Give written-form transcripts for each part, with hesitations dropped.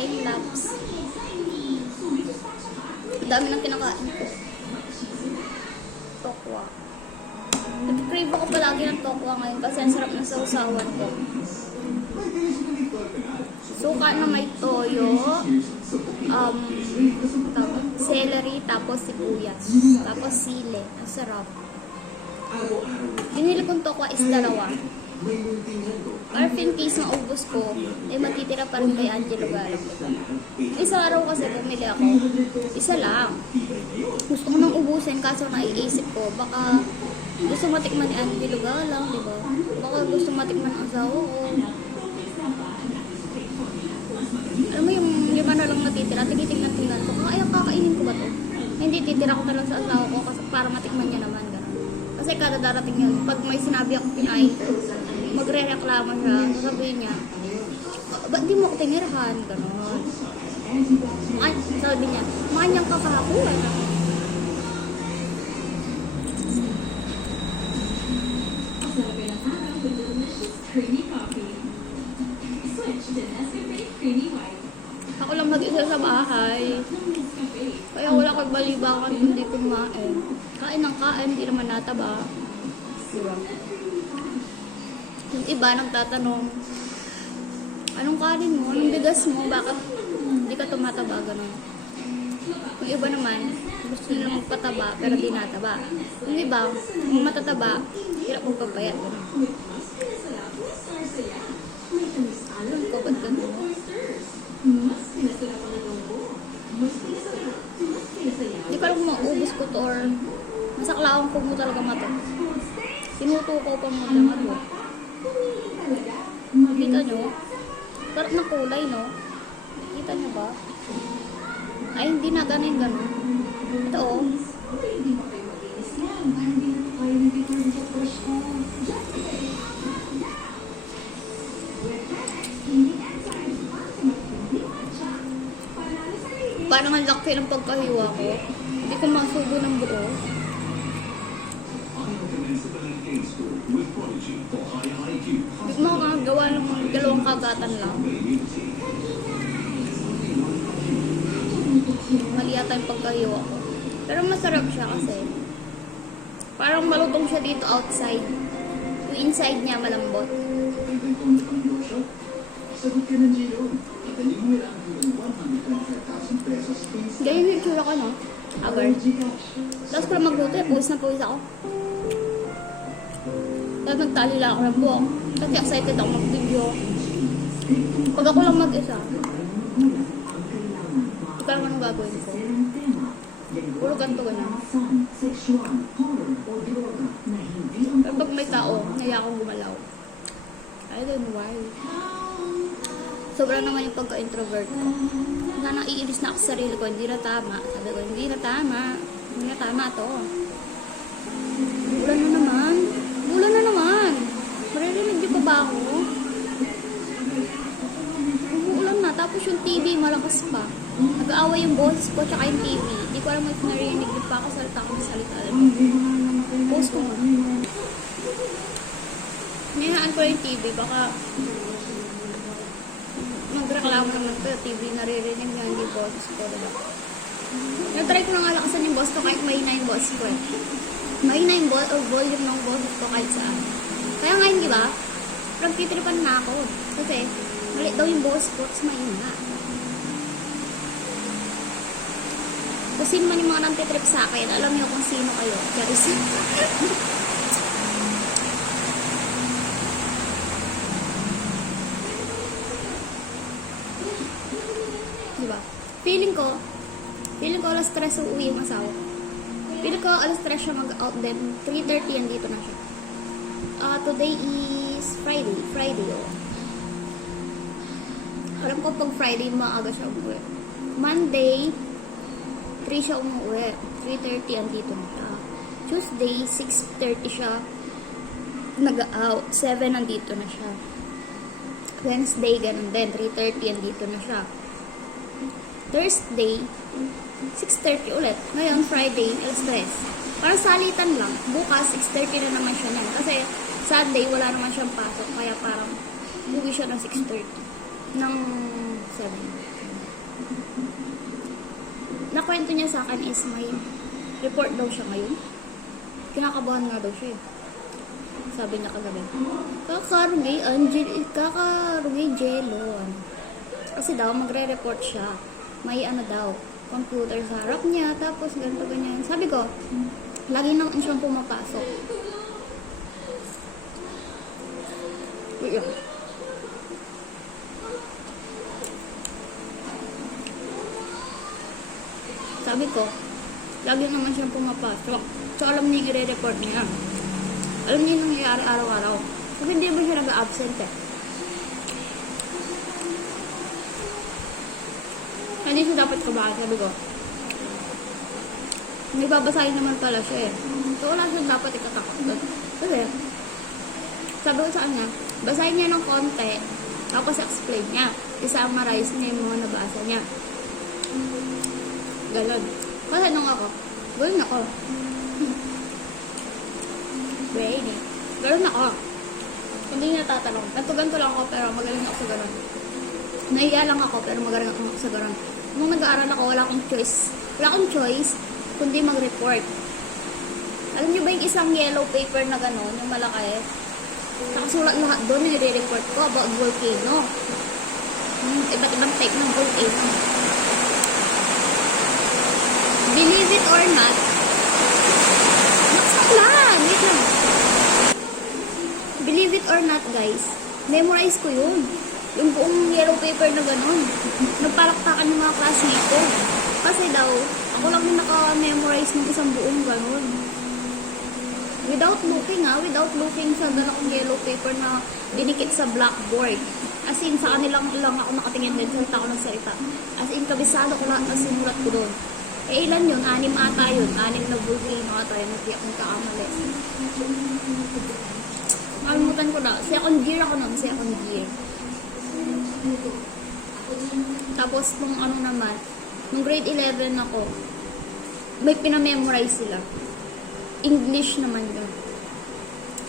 time lapse. Dami ng kinakain ko. Tokwa. Nag-crave ako palagi ng tokwa ngayon kasi ang sarap ng sausawan ko. Suka na may toyo, celery, tapos sibuyas, tapos sile. Ang sarap. Binili kong tokwa is dalawa. Or in case na ubos ko, matitira pa rin kay Angelo Galang. Isang araw kasi bumili ako, isa lang. Gusto ko nang ubusin kaso naiisip ko, baka gusto matikman ni Angelo Galang, di ba? Baka gusto matikman ang asawa ko. Alam mo yung lima na lang natitira, tinitingnan ko, kaya kakainin ko ba to? Hindi, titira ko na lang sa asawa ko kasi para matikman niya naman. Ganun. Kasi kada darating yun, pag may sinabi akong Pinay, magre-reklamo siya, sasabihin niya, ba't di mo ako tinirahan? Ganon. Sabi niya, manyang ka kahapon. Ako lang mag-isa sa bahay. Kaya wala kang balibangan hindi kumain. Kain ng kain, hindi naman nataba. Diba? Yung iba nang tatanong, anong kanin mo? Anong bigas mo? Bakit hindi ka tumataba? Ganun. Yung iba naman, gusto nila magpataba pero di nataba. Yung iba, yung matataba, hirap magpapayat. Ganun. Alam ko ba't ganun? Hindi pa rin maubos ko to or masaklawan ko mo talaga mato. Tinutukaw pa mo lang ako. Kita nyo? Sarap ng kulay, no? Kita nyo ba? Ay, hindi na ganun. Ito, oh. Parang ang laki ng pagkahiwa ko. Hindi ko masubo ng buo. Hindi mo makagawa ng dalawang kagatan lang. Mali yata yung pagkahiwa ko. Pero masarap siya kasi. Parang malutong siya dito outside. Yung inside niya malambot. Ganyan yung itsura ko, no? Agar. Tapos para magluto, pawis na pawis ako. Tapos nagtalila ako ng buhok. Kasi excited ako mag-video. Pag ako lang mag-isa, ikaw naman ang gagawin ko. Puro ganito ganyan. Pero pag may tao, naya akong gumalaw. I don't know why. Sobra naman yung pagka-introvert ko. Na naiinis na ako sa sarili ko, hindi na tama. Sabi ko, hindi na tama. Hindi na tama to. Bulan na naman. Bulan na naman. Maririnig niyo pa ba ako? Umuulan na. Tapos yung TV, malakas pa. Nag-aaway yung boses ko tsaka yung TV. Hindi ko alam kung narinig niyo pa ako salita ko ng salita. Post ko mo. Mayhaan ko yung TV. Baka magreklamo naman ko yung TV, naririnig niya hindi boses ko, diba? Nag-try ko na nga lakasan yung boses ko kahit mahina yung boses ko eh. Mahina yung volume ng boses ko kahit saan. Kaya ngayon, diba? Parang titripan na ako. Kasi, malit daw yung boses ko, tapos mahina. Kung sino man yung mga nantitrip sa akin, alam niyo kung sino kayo. Charis. Diba? Feeling ko alas 3 uuwi yung asawa. Feeling ko alas 3 siya mag-out din. 3:30 yan dito na siya. Today is Friday oh. Alam ko pag Friday maaga siya umuwi. Monday 3 siya umuwi. 3:30 yan dito na siya. Tuesday 6:30 siya nag-out. 7 nandito na siya. Wednesday ganun din. 3:30 yan dito na siya. Thursday, 6:30 ulit. Ngayon, Friday, alas 3. Parang salitan lang. Bukas, 6:30 na naman siya na. Kasi Sunday, wala naman siyang pasok. Kaya parang uwi siya ng 6:30. Ng 7. nakwento niya sa akin is may report daw siya ngayon. Kinakabahan nga daw siya eh. Sabi niya kagabi, kakarugay Jello. Kasi daw, magre-report siya. May ano daw, computer sa harap niya, tapos ganito ganyan. Sabi ko, lagi naman siyang pumapasok. Wait lang. Sabi ko, lagi naman siyang pumapasok. So, alam niya yung i-report niya. Alam niya yung nangyayari araw-araw. So, hindi ba siya nag-absent eh? Hindi siya dapat kabahan, sabi ko. May babasahin naman pala siya eh. So, wala siya dapat ikatakot doon. Kasi, sabi ko sa kanya, basahin niya ng konti, tapos explain niya. I-summarize niya yung mga nabasa niya. Ganon. Kasi nung ako, gano'n ako. Ready. Gano'n ako. Hindi niya tatanong. Natugan ko lang ako, pero magaling ako sa gano'n. Naiya lang ako, pero magaling ako sa gano'n. Nung nag-aaral ako, wala akong choice. Wala akong choice, kundi mag-report. Alam niyo ba yung isang yellow paper na gano'n, yung malaki? Nakasulat lahat doon, nire-report ko about volcano. Iba't ibang type ng volcano. Believe it or not, naksak lang, wait lang. Believe it or not guys, memorize ko yun. Yung buong yellow paper na gano'n. Nagpalaktakan yung mga classmates ko. Kasi daw, ako lang yung naka-memorize ng isang buong gano'n. Without looking sa dalawang yellow paper na dinikit sa blackboard. As in, sa kanilang lang ako nakatingin din, salita ko ng salita. As in, kabisado ko lahat ng sinulat ko doon. Eh, ilan yun? 6 ata yun. 6 na volcano ata yun. Hindi akong kaamali. Nakalimutan ko na. Second year ako nun. Second year. Tapos, nung ano naman, nung grade 11 ako, may pinamemorize sila. English naman yun.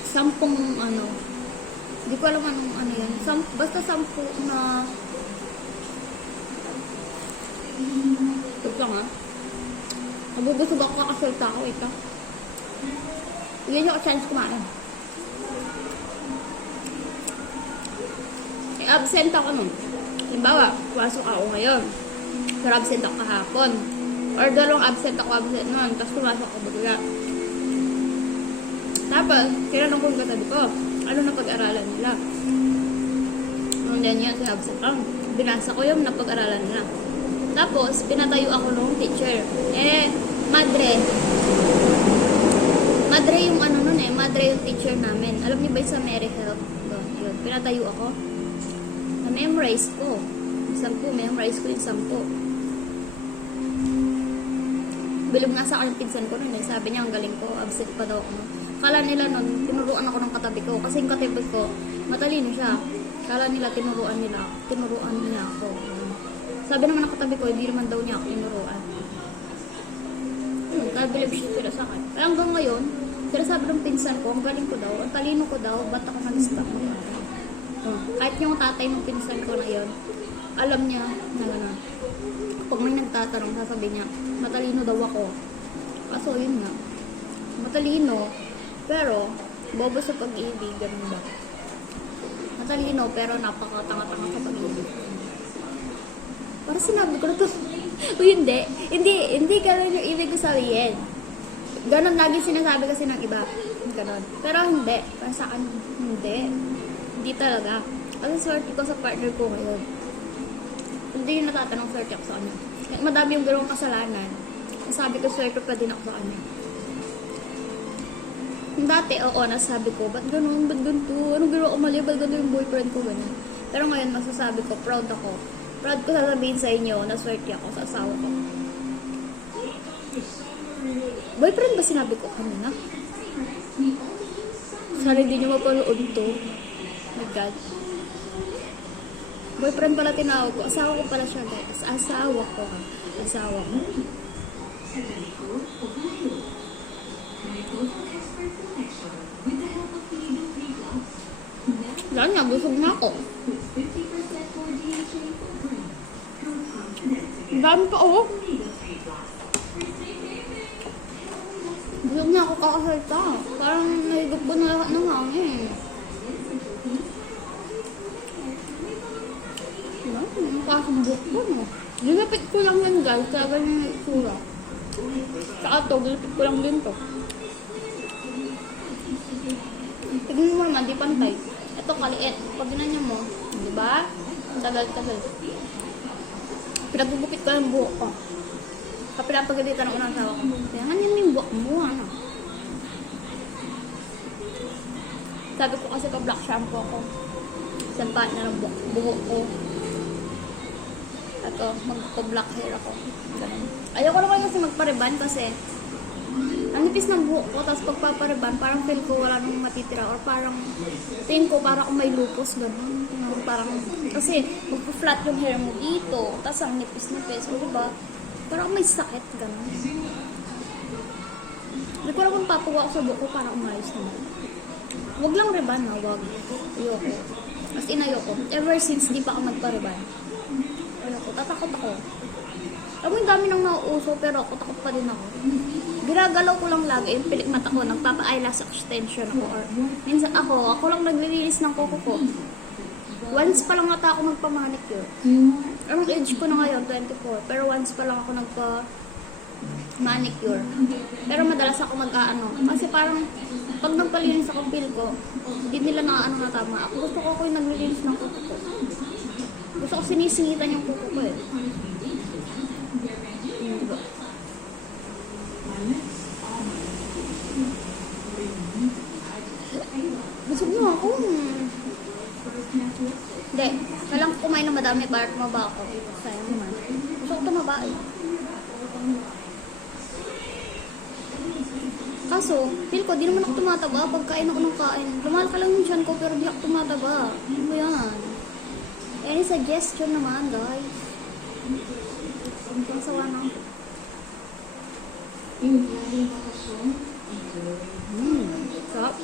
10 ano, hindi ko alam anong ano yun. Basta 10 na, ito lang ha. Nabubusog ako kakasalta ako, ito. Bigyan niyo ako chance kumain. Absent ako nun. Halimbawa, pasok ako ngayon. Pero absent ako kahapon. Or dalawang absent ako nun. Tapos pumasok ako bigla. Tapos, tinanong ko yung katabi ko, ano na pag-aralan nila? Nung ganyan, si absent lang. Binasa ko yung napag-aralan nila. Tapos, pinatayo ako nung teacher. Madre yung ano nun eh, madre yung teacher namin. Alam niyo ba yung sa Mary Health? Yun, pinatayo ako. Na-memorize ko. 10, memorize ko yung 10. Bilog nga sa akin yung pinsan ko nun eh. Sabi niya, ang galing ko, absent pa daw ako. Kala nila nun, tinuruan ako ng katabi ko. Kasi yung katabi ko, matalino siya. Kala nila, tinuruan niya ako. Sabi naman ng katabi ko, hindi naman daw niya ako tinuruan. Kabilib siya sila sa akin. Kaya hanggang ngayon, sila sabi ng pinsan ko, ang galing ko daw, ang talino ko daw, ba't ako nag-stop mag-aral? Kahit yung tatay ng pinsan ko na yun, alam niya na gano'n. Pag may nagtatanong, sasabihin niya, matalino daw ako. Kaso yun nga, matalino, pero bobo sa pag-ibig, ganun ba? Matalino, pero napakatanga-tanga sa pag-ibig. Para sinabi ko na to. O hindi ganun yung ibig ko sabihin. Ganun lagi sinasabi kasi ng iba. Ganun. Pero hindi. Para sa akin, hindi talaga. Kasi swerte ko sa partner ko ngayon. Hindi yung natatanong swerte ako sa kanya. Madami yung gawang kasalanan. Sabi ko swerte pa din ako sa kanya. Dati, oo, nasabi ko, ba't ganun, ba't ganito? Anong gano'n umali? Ba't ganun yung boyfriend ko? Ganun. Pero ngayon, masasabi ko, proud ako. Proud ko sasabihin sa inyo na swerte ako sa asawa ko. Boyfriend ba sinabi ko kanina? Sana hindi nyo mapanood to. My God. Boyfriend pala tinawag ko. Asawa ko pala siya, guys. Asawa ko. Yan nga, busog na ako. Dami pa, oh. niya ako kakasalta. Parang nahigop ko na lahat ng hangin. Diba? Nakasubok ko, no? Ginapit ko lang yan, guys. Kaya ganyan yung itsura. Saka to, ginapit ko lang din to. Tignan mo naman, di pantay. Ito, kaliit. Pag ginanyan mo, diba? Tagal-tagal. Pinagugupit ko yung buhok ko. Kapag pinapagalitan ng unang asawa ko. Kaya ganyan yung buhok mo, ano? Sabi ko kasi pa-black shampoo ako. Sampaan na ng buhok ko. Ito, magpa-black hair ako. Ganun. Ayoko naman kasi magpa-reban kasi ang nipis ng buhok ko, tapos pagpapariban, parang feel ko wala nang matitira or parang tingin ko parang kung may lupus, gano'n. Parang, kasi magpa-flat yung hair mo dito, tapos ang nipis-nipis, o diba? Parang may sakit, gano'n. Hindi ko lang kung papawa ko sa buhok ko para umayos naman. Huwag lang riban, ha? Huwag. Ayoko. As in, ayoko. Ever since di pa ako nagpa-riban. Ayoko. Tatakot ako. Alam mo, yung dami nang nauuso, pero ako takot pa din ako. Ginagalaw ko lang lagi yung pilik mata ko, nagpapa-eyelash extension ako. Or, minsan ako lang naglilinis ng kuko ko. Once pa lang ata ako magpa-manicure. Anong age ko na ngayon? 24. Pero once pa lang ako nagpa-manicure. Pero madalas ako mag-aano. Kasi parang, pag nagpalinis ako feel ko, hindi nila nakaano na tama. Ako gusto ko yung naglilinis ng kuko ko. Gusto ko sinisingitan yung kuko ko eh. Diba? Busog na ako. Hindi. Kailangan ko kumain ng madami para tumaba ako. Sayang naman. Gusto ko tumaba eh. Kaso, feel ko, di naman ako tumataba pag kain ako ng kain. Lumalaki lang yung tiyan ko pero di ako tumataba. Ano ba yan? Any suggestion naman, guys? Ang sawa na ako. Sarap.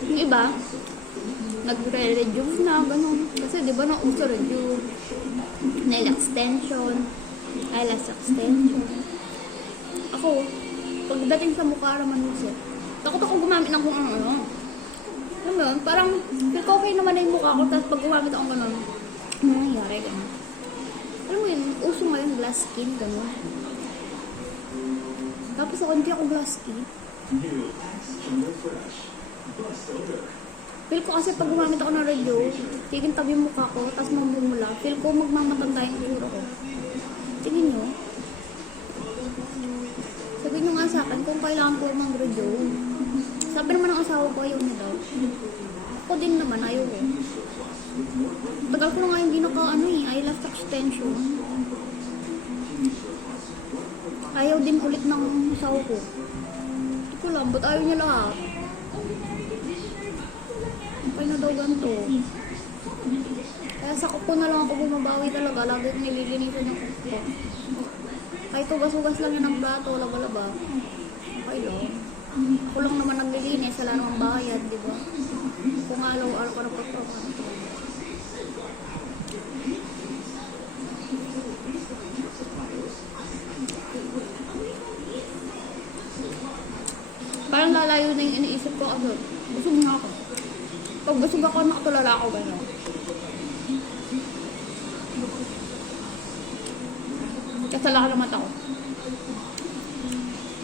Yung iba, nagre-rejuve na, gano'n. Kasi di ba nauso rejuve, nail extension, eyelash extension. Ako, pagdating sa mukha naman uso, takot ako gumamit ng kung ano. Alam mo yun, parang feel ko okay naman na yung mukha ko, tapos pag gumamit ako gano'n, ano nangyayari, gano'n. Alam mo yun, uso ngayon, glass skin, gano'n. Tapos ako, hindi ako glass skin. Feel ko kasi pag gumamit ako ng radio, tigintab yung mukha ko, tapos mamumula. Feel ko magmamatanda yung itsura ko. Tingin nyo. Sabihin nyo nga sa akin kung kailangan ko mang radio. Sabi naman ng asawa ko, ayaw niya daw. Ako din naman, ayaw ko. Tagal ko na nga hindi eyelash extension. Ayaw din ulit ng asawa ko. Hindi ko lang, ba't ayaw niya lahat? Okay na daw ganito. Kaya sa kuko na lang ako bumabawi talaga. Lagi ko nililinisan yung kuko. Kahit tugas-ugas lang yun ng plato, laba-laba. Okay lang. Ako lang naman naglilinis, wala namang bayad, di ba? Kung alaw-alaw ko na pagtrabaho. Parang lalayo na yung iniisip ko kasi busog na ako. Pag busog ako, nakatulala ako gano'n. Kasala ka naman ako.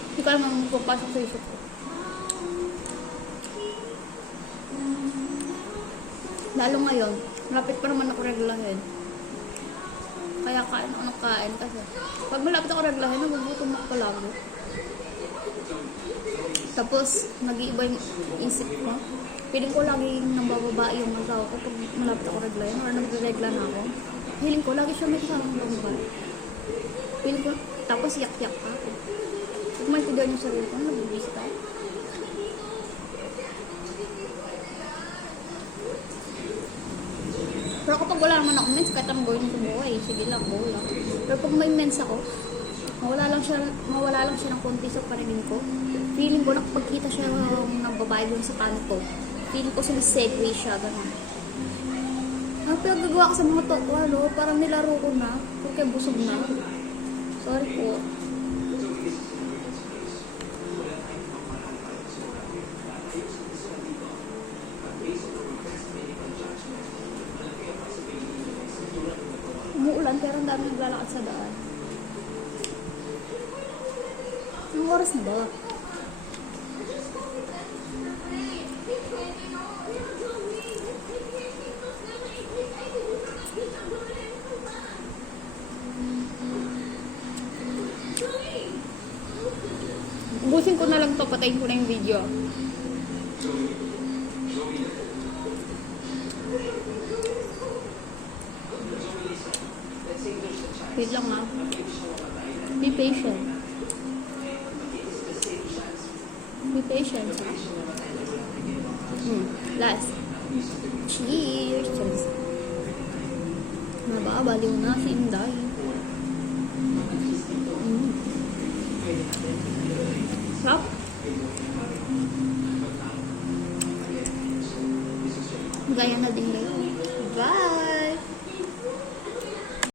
Hindi ka naman magpapasok sa isip ko. Lalo ngayon, malapit pa naman ako reglahin. Kaya kain ako ng kain kasi pag malapit ako reglahin, nagugutom ako palagi. Tapos, nag-iiba yung isip ko. Feeling ko lagi nambababa yung asawa ko pag malapit ako reglahin or nagre-regla na ako. Feeling ko, lagi siya may kasamang babae. Feeling ko, tapos yak-yak pa. Pag may kudaw yung sarili ko, nabibisi ka. Pero kapag wala naman ako mens, kahit ang gawin ko buhay, sige lang, go lang. Pero pag may mens ako, mawala lang siya ng konti sa paningin ko. Feeling ko nakapagkita siya ng babae doon sa kanto. Feeling ko sumisegue siya, gano'n. Ang pinagagawa ko sa mga tokwalo, parang nilaro ko na. Porque busog na. Sorry po. Umuulan pero ang dami naglalakad sa daan. Anong oras na ba? Ubusin ko na lang to, patayin ko na yung video. Wait lang ha. Be patient. Be patient ha. Last. Cheers! Cheers. Nababaliw na si Inday. Sarap. Gaya na din kayo. Bye!